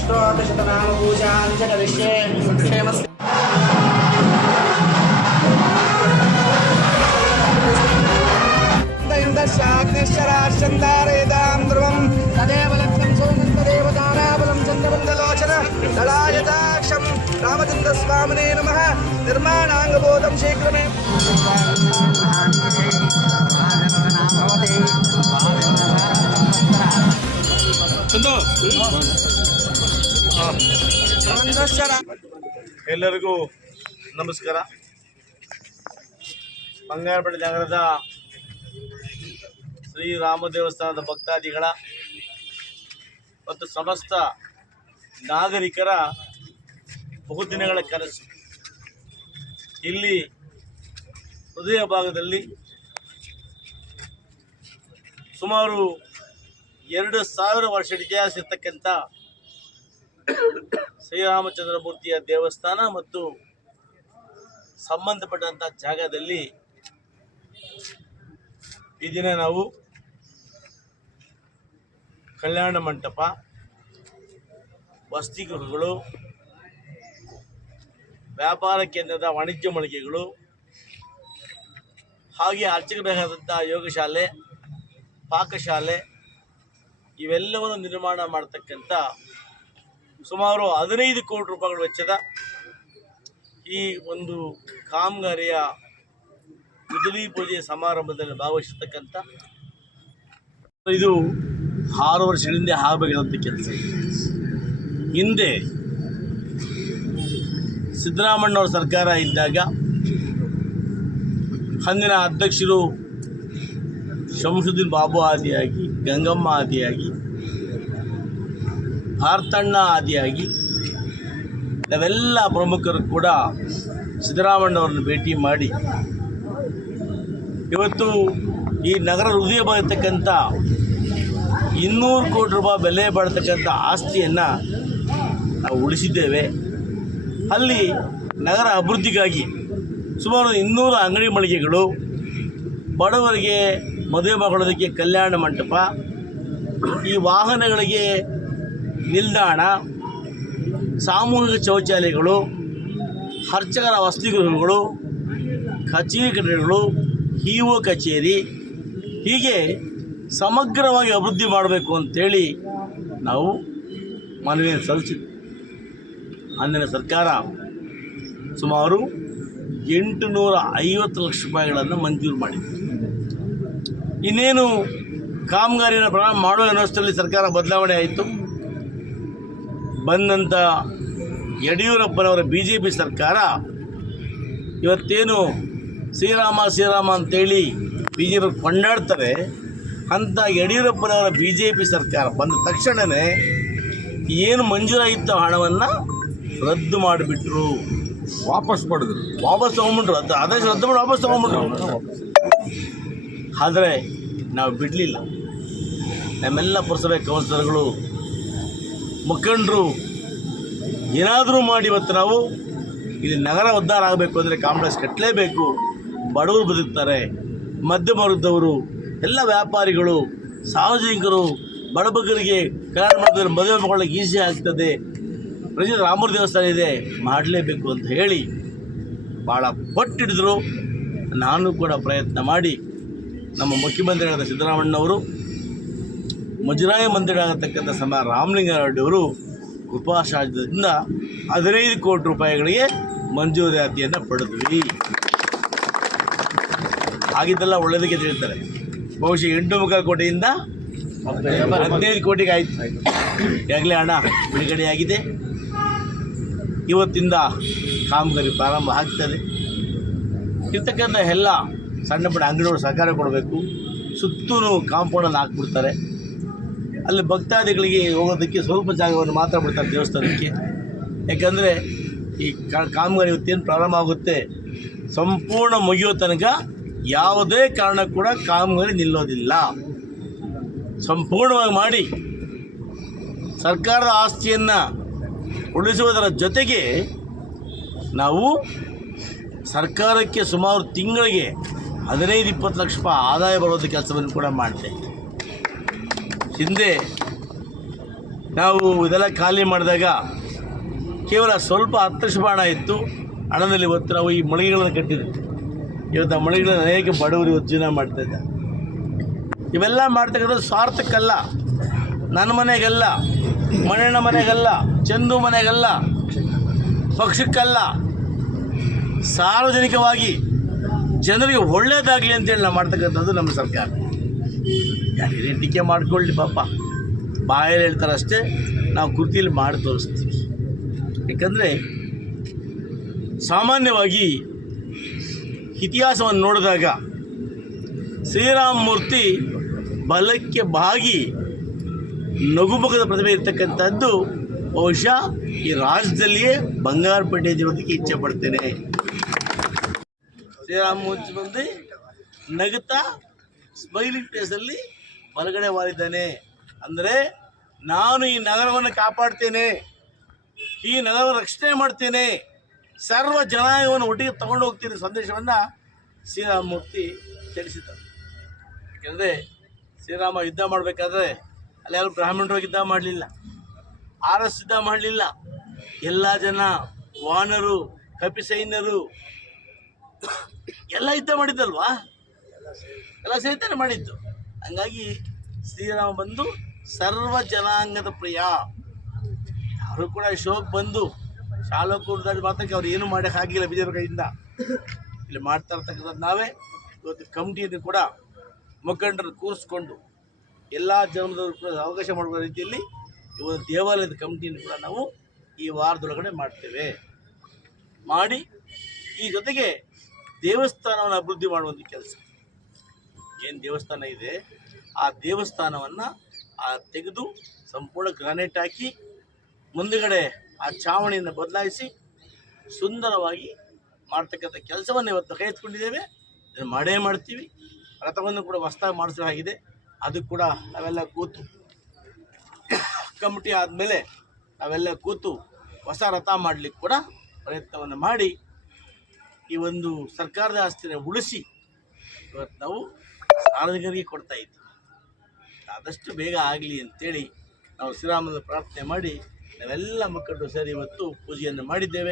విష్ణోదశతనామపూజాం జగవిష్ణే క్షేమస్ శాగ్నిశ్చరాశందారేదాం ధ్రువం తదేవ లక్ష్యం సోనందదేవ దారాబలం చంద్రబంధలోచన దళాయతాక్షం రామచంద్రస్వామినే నమ నిర్మాణాంగబోధం శీఘ్రమే సంతోష్ ಎಲ್ಲರಿಗೂ ನಮಸ್ಕಾರ. ಬಂಗಾರಪೇಟೆ ನಗರದ ಶ್ರೀರಾಮ ದೇವಸ್ಥಾನದ ಭಕ್ತಾದಿಗಳ ಮತ್ತು ಸಮಸ್ತ ನಾಗರಿಕರ ಬಹುದಿನಗಳ ಕನಸು. ಇಲ್ಲಿ ಹೃದಯ ಭಾಗದಲ್ಲಿ ಸುಮಾರು ಎರಡು ಸಾವಿರ ವರ್ಷ ಇತಿಹಾಸ ಇರ್ತಕ್ಕಂಥ ಶ್ರೀರಾಮಚಂದ್ರ ಮೂರ್ತಿಯ ದೇವಸ್ಥಾನ ಮತ್ತು ಸಂಬಂಧಪಟ್ಟಂಥ ಜಾಗದಲ್ಲಿ ಈ ದಿನ ನಾವು ಕಲ್ಯಾಣ ಮಂಟಪ ವಸತಿಗೃಹಗಳು ವ್ಯಾಪಾರ ಕೇಂದ್ರದ ವಾಣಿಜ್ಯ ಮಳಿಗೆಗಳು, ಹಾಗೆ ಅರ್ಚಕಬೇಕಾದಂಥ ಯೋಗಶಾಲೆ, ಪಾಕಶಾಲೆ ಇವೆಲ್ಲವನ್ನು ನಿರ್ಮಾಣ ಮಾಡತಕ್ಕಂಥ ಸುಮಾರು ಹದಿನೈದು ಕೋಟಿ ರೂಪಾಯಿಗಳ ವೆಚ್ಚದ ಈ ಒಂದು ಕಾಮಗಾರಿಯ ಮುದಲಿ ಪೂಜೆ ಸಮಾರಂಭದಲ್ಲಿ ಭಾಗವಹಿಸತಕ್ಕಂಥ ಇದು ಆರು ವರ್ಷಗಳ ಹಿಂದೆ ಆಗಬೇಕಾದಂಥ ಕೆಲಸ ಹಿಂದೆ ಸಿದ್ದರಾಮಣ್ಣವ್ರ ಸರ್ಕಾರ ಇದ್ದಾಗ ಅಂದಿನ ಅಧ್ಯಕ್ಷರು ಶಂಸುದ್ದೀನ್ ಬಾಬು ಆದಿಯಾಗಿ, ಗಂಗಮ್ಮ ಆದಿಯಾಗಿ ಭಾರತಣ್ಣ ಆದಿಯಾಗಿ ನಾವೆಲ್ಲ ಪ್ರಮುಖರು ಕೂಡ ಸಿದ್ದರಾಮಣ್ಣವ್ರನ್ನ ಭೇಟಿ ಮಾಡಿ ಇವತ್ತು ಈ ನಗರ ಹೃದಯ ಬರತಕ್ಕಂಥ ಇನ್ನೂರು ಕೋಟಿ ರೂಪಾಯಿ ಬೆಲೆ ಬಾಳ್ತಕ್ಕಂಥ ಆಸ್ತಿಯನ್ನು ನಾವು ಉಳಿಸಿದ್ದೇವೆ. ಅಲ್ಲಿ ನಗರ ಅಭಿವೃದ್ಧಿಗಾಗಿ ಸುಮಾರು ಇನ್ನೂರು ಅಂಗಡಿ ಮಳಿಗೆಗಳು, ಬಡವರಿಗೆ ಮದುವೆ ಮಾಡೋದಕ್ಕೆ ಕಲ್ಯಾಣ ಮಂಟಪ, ಈ ವಾಹನಗಳಿಗೆ ನಿಲ್ದಾಣ, ಸಾಮೂಹಿಕ ಶೌಚಾಲಯಗಳು, ಅರ್ಚಕರ ವಸತಿಗೃಹಗಳು, ಕಚೇರಿ ಕಟ್ಟಡಗಳು ಇ ಒ ಕಚೇರಿ, ಹೀಗೆ ಸಮಗ್ರವಾಗಿ ಅಭಿವೃದ್ಧಿ ಮಾಡಬೇಕು ಅಂತೇಳಿ ನಾವು ಮನವಿಯನ್ನು ಸಲ್ಲಿಸಿದ್ವಿ. ಅಂದಿನ ಸರ್ಕಾರ ಸುಮಾರು ಎಂಟು ನೂರ ಐವತ್ತು ಲಕ್ಷ ರೂಪಾಯಿಗಳನ್ನು ಮಂಜೂರು ಮಾಡಿದೆ ಇನ್ನೇನು ಕಾಮಗಾರಿಯನ್ನು ಪ್ರಾರಂಭ ಮಾಡುವ ಅನ್ನೋಷ್ಟರಲ್ಲಿ ಸರ್ಕಾರ ಬದಲಾವಣೆ ಆಯಿತು. ಬಂದಂಥ ಯಡಿಯೂರಪ್ಪನವರ ಬಿ ಜೆ ಪಿ ಸರ್ಕಾರ ಇವತ್ತೇನು ಶ್ರೀರಾಮ ಶ್ರೀರಾಮ ಅಂತೇಳಿ ಬಿ ಜೆ ಪಿ ಕೊಂಡಾಡ್ತಾರೆ ಅಂಥ ಯಡಿಯೂರಪ್ಪನವರ ಬಿ ಜೆ ಪಿ ಸರ್ಕಾರ ಬಂದ ತಕ್ಷಣವೇ ಏನು ಮಂಜೂರಾಗಿತ್ತು ಹಣವನ್ನು ರದ್ದು ಮಾಡಿಬಿಟ್ರು. ವಾಪಸ್ ಪಡೆದ್ರು. ವಾಪಸ್ ತೊಗೊಂಬಿಟ್ರು ಅದು ಆದೇಶ ರದ್ದು ಮಾಡಿ ವಾಪಸ್ ತೊಗೊಂಬಿಟ್ರು ಆದರೆ ನಾವು ಬಿಡಲಿಲ್ಲ. ನಮ್ಮೆಲ್ಲ ಪುರಸಭೆ ಕೌನ್ಸಿಲರ್ಗಳು ಮುಖಂಡರು ಏನಾದರೂ ಮಾಡಿ ಇವತ್ತು ನಾವು ಇಲ್ಲಿ ನಗರ ಉದ್ಧಾರ ಆಗಬೇಕು ಅಂದರೆ ಕಾಂಪ್ಲೆಕ್ಸ್ ಕಟ್ಟಲೇಬೇಕು. ಬಡವರು ಬದುಕ್ತಾರೆ. ಮಧ್ಯಮ ವರ್ಗದವರು, ಎಲ್ಲ ವ್ಯಾಪಾರಿಗಳು, ಸಾರ್ವಜನಿಕರು ಬಡಬಗರಿಗೆ ಕಲ್ಯಾಣ ಮಾಡಿದ್ರೆ ಮದುವೆ ಮಾಡ್ಕೊಳ್ಳೋಕೆ ಈಸಿ ಆಗ್ತದೆ. ಪ್ರಜೆ ರಾಮರ ದೇವಸ್ಥಾನ ಇದೆ, ಮಾಡಲೇಬೇಕು ಅಂತ ಹೇಳಿ ಭಾಳ ಪಟ್ಟಿಡಿದ್ರು. ನಾನು ಕೂಡ ಪ್ರಯತ್ನ ಮಾಡಿ ನಮ್ಮ ಮುಖ್ಯಮಂತ್ರಿಗಳಾದ ಸಿದ್ದರಾಮಣ್ಣವರು ಮುಜರಾಯಿ ಆಗತಕ್ಕಂಥ ಸಮ ರಾಮಲಿಂಗಾರೆಡ್ಡಿಯವರು ಕೃಪಾಶಾಸ್ತ್ರದಿಂದ ಹದಿನೈದು ಕೋಟಿ ರೂಪಾಯಿಗಳಿಗೆ ಮಂಜೂರಾತಿಯನ್ನು ಪಡೆದ್ವಿ. ಆಗಿದ್ದೆಲ್ಲ ಒಳ್ಳೆಯದಕ್ಕೆ ಹೇಳ್ತಾರೆ. ಬಹುಶಃ ಎಂಟು ಮುಖ ಕೋಟಿಯಿಂದ ಹದಿನೈದು ಕೋಟಿಗೆ ಆಯ್ತು. ಈಗಾಗಲೇ ಹಣ ಬಿಡುಗಡೆಯಾಗಿದೆ ಇವತ್ತಿಂದ ಕಾಮಗಾರಿ ಪ್ರಾರಂಭ ಆಗ್ತದೆ. ಇರ್ತಕ್ಕಂಥ ಎಲ್ಲ ಸಣ್ಣ ಪುಟ್ಟ ಅಂಗಡಿಗಳು ಸಹಕಾರ ಕೊಡಬೇಕು. ಸುತ್ತೂ ಕಾಂಪೌಂಡಲ್ಲಿ ಹಾಕ್ಬಿಡ್ತಾರೆ. ಅಲ್ಲಿ ಭಕ್ತಾದಿಗಳಿಗೆ ಹೋಗೋದಕ್ಕೆ ಸ್ವಲ್ಪ ಜಾಗವನ್ನು ಮಾತ್ರ ಬಿಡ್ತಾರೆ ದೇವಸ್ಥಾನಕ್ಕೆ. ಯಾಕಂದರೆ ಈ ಕಾಮಗಾರಿ ಇವತ್ತೇನು ಪ್ರಾರಂಭ ಆಗುತ್ತೆ, ಸಂಪೂರ್ಣ ಮುಗಿಯೋ ತನಕ ಯಾವುದೇ ಕಾರಣ ಕೂಡ ಕಾಮಗಾರಿ ನಿಲ್ಲೋದಿಲ್ಲ. ಸಂಪೂರ್ಣವಾಗಿ ಮಾಡಿ ಸರ್ಕಾರದ ಆಸ್ತಿಯನ್ನು ಉಳಿಸುವುದರ ಜೊತೆಗೆ ನಾವು ಸರ್ಕಾರಕ್ಕೆ ಸುಮಾರು ತಿಂಗಳಿಗೆ ಹದಿನೈದು, ಇಪ್ಪತ್ತು ಲಕ್ಷ ರೂಪಾಯಿ ಆದಾಯ ಬರೋದು ಕೆಲಸವನ್ನು ಕೂಡ ಮಾಡಿದೆ ಹಿಂದೆ ನಾವು ಇದೆಲ್ಲ ಖಾಲಿ ಮಾಡಿದಾಗ ಕೇವಲ ಸ್ವಲ್ಪ ಹತ್ತು ಬಾಣ ಇತ್ತು. ಹಣದಲ್ಲಿ ಇವತ್ತು ನಾವು ಈ ಮಳಿಗೆಗಳನ್ನು ಕಟ್ಟಿದ್ವಿ ಇವತ್ತು ಆ ಮಳಿಗೆಗಳನ್ನು ಅನೇಕ ಬಡವರು ಇವತ್ತು ಜೀವನ ಮಾಡ್ತಾ ಇದ್ದಾರೆ. ಇವೆಲ್ಲ ಮಾಡ್ತಕ್ಕಂಥದ್ದು ಸ್ವಾರ್ಥಕ್ಕಲ್ಲ. ನನ್ನ ಮನೆಗಲ್ಲ ಮಣ್ಣಿನ ಮನೆಗಲ್ಲ, ಚಂದು ಮನೆಗಲ್ಲ, ಪಕ್ಷಕ್ಕಲ್ಲ. ಸಾರ್ವಜನಿಕವಾಗಿ ಜನರಿಗೆ ಒಳ್ಳೇದಾಗಲಿ ಅಂತೇಳಿ ನಾವು ಮಾಡ್ತಕ್ಕಂಥದ್ದು ನಮ್ಮ ಸರ್ಕಾರ. ಯಾರಿಗೆ ಟೀಕೆ ಮಾಡ್ಕೊಳ್ಳಿ ಪಾಪ. ಬಾಯಲ್ಲಿ ಹೇಳ್ತಾರಷ್ಟೇ ನಾವು ಕೃತಿಯಲ್ಲಿ ಮಾಡಿ ತೋರಿಸ್ತೀವಿ. ಯಾಕಂದರೆ ಸಾಮಾನ್ಯವಾಗಿ ಇತಿಹಾಸವನ್ನು ನೋಡಿದಾಗ ಶ್ರೀರಾಮಮೂರ್ತಿ ಬಲಕ್ಕೆ ಬಾಗಿ ನಗುಮುಖದ ಪ್ರತಿಭೆ ಇರ್ತಕ್ಕಂಥದ್ದು ಬಹುಶಃ ಈ ರಾಜ್ಯದಲ್ಲಿಯೇ ಬಂಗಾರಪೇಟೆ ಇರೋದಕ್ಕೆ ಇಚ್ಛೆ ಪಡ್ತೇನೆ. ಶ್ರೀರಾಮಮೂರ್ತಿ ಬಂದು ನಗುತ್ತಾ ಸ್ಮೈಲಿಂಗ್ ಫೇಸಲ್ಲಿ ಬಲಗಡೆ ವಾಲಿದ್ದಾನೆ ಅಂದರೆ ನಾನು ಈ ನಗರವನ್ನು ಕಾಪಾಡ್ತೇನೆ. ಈ ನಗರವನ್ನು ರಕ್ಷಣೆ ಮಾಡ್ತೇನೆ. ಸರ್ವ ಜನಾಂಗವನ್ನು ಒಟ್ಟಿಗೆ ತಗೊಂಡು ಹೋಗ್ತೀನಿ ಸಂದೇಶವನ್ನು ಶ್ರೀರಾಮಮೂರ್ತಿ ತಿಳಿಸಿದ್ದಾರೆ. ಯಾಕೆಂದರೆ ಶ್ರೀರಾಮ ಯುದ್ಧ ಮಾಡಬೇಕಾದ್ರೆ ಅಲ್ಲಿ ಯಾರು ಬ್ರಾಹ್ಮಣರು ಯುದ್ಧ ಮಾಡಲಿಲ್ಲ. ಆರ್ ಎಸ್ ಯುದ್ಧ ಮಾಡಲಿಲ್ಲ. ಎಲ್ಲ ಜನ ವಾನರು ಕಪಿ ಸೈನ್ಯರು ಎಲ್ಲ ಯುದ್ಧ ಮಾಡಿದ್ದಲ್ವಾ? ಎಲ್ಲ ಸಹಿತನೇ ಮಾಡಿದ್ದು. ಹಂಗಾಗಿ ಶ್ರೀರಾಮ ಬಂದು ಸರ್ವ ಜನಾಂಗದ ಪ್ರಿಯ. ಅವರು ಕೂಡ ಶೋಕ್ ಬಂದು ಶಾಲಕೂರದಲ್ಲಿ ಮಾತ್ರಕ್ಕೆ ಅವ್ರು ಏನು ಮಾಡೋಕ್ಕಾಗಿಲ್ಲ ಬಿಜೆಪಿ ಕೈಯಿಂದ. ಇಲ್ಲಿ ಮಾಡ್ತಾ ಇರ್ತಕ್ಕಂಥದ್ದು ನಾವೇ. ಇವತ್ತು ಕಮಿಟಿಯನ್ನು ಕೂಡ ಮುಖಂಡರು ಕೂರಿಸ್ಕೊಂಡು ಎಲ್ಲ ಜನ್ಮದವರು ಕೂಡ ಅವಕಾಶ ಮಾಡುವ ರೀತಿಯಲ್ಲಿ ಇವತ್ತು ದೇವಾಲಯದ ಕಮಿಟಿಯನ್ನು ಕೂಡ ನಾವು ಈ ವಾರದೊಳಗಡೆ ಮಾಡ್ತೇವೆ. ಮಾಡಿ ಈ ಜೊತೆಗೆ ದೇವಸ್ಥಾನವನ್ನು ಅಭಿವೃದ್ಧಿ ಮಾಡುವಂಥ ಕೆಲಸ. ಏನು ದೇವಸ್ಥಾನ ಇದೆ, ಆ ದೇವಸ್ಥಾನವನ್ನು ಆ ತೆಗೆದು ಸಂಪೂರ್ಣ ಗ್ರಾನೈಟ್ ಹಾಕಿ ಮುಂದುಗಡೆ ಆ ಛಾವಣಿಯನ್ನು ಬದಲಾಯಿಸಿ ಸುಂದರವಾಗಿ ಮಾಡ್ತಕ್ಕಂಥ ಕೆಲಸವನ್ನು ಇವತ್ತು ಕೈ ಎತ್ಕೊಂಡಿದ್ದೇವೆ. ಮಾಡೇ ಮಾಡ್ತೀವಿ. ರಥವನ್ನು ಕೂಡ ಹೊಸ್ತಾಗಿ ಮಾಡಿಸೋ ಹಾಗಿದೆ. ಅದು ಕೂಡ ನಾವೆಲ್ಲ ಕೂತು ಕಮಿಟಿ ಆದಮೇಲೆ ನಾವೆಲ್ಲ ಕೂತು ಹೊಸ ರಥ ಮಾಡಲಿಕ್ಕೆ ಕೂಡ ಪ್ರಯತ್ನವನ್ನು ಮಾಡಿ ಈ ಒಂದು ಸರ್ಕಾರದ ಆಸ್ತಿನ ಉಳಿಸಿ ಇವತ್ತು ನಾವು ಸಾರ್ವಜನಿಕರಿಗೆ ಕೊಡ್ತಾ ಇತ್ತು ಆದಷ್ಟು ಬೇಗ ಆಗಲಿ ಅಂತೇಳಿ ನಾವು ಶ್ರೀರಾಮನ ಪ್ರಾರ್ಥನೆ ಮಾಡಿ ನಾವೆಲ್ಲ ಮಕ್ಕಳು ಸೇರಿ ಇವತ್ತು ಪೂಜೆಯನ್ನು ಮಾಡಿದ್ದೇವೆ.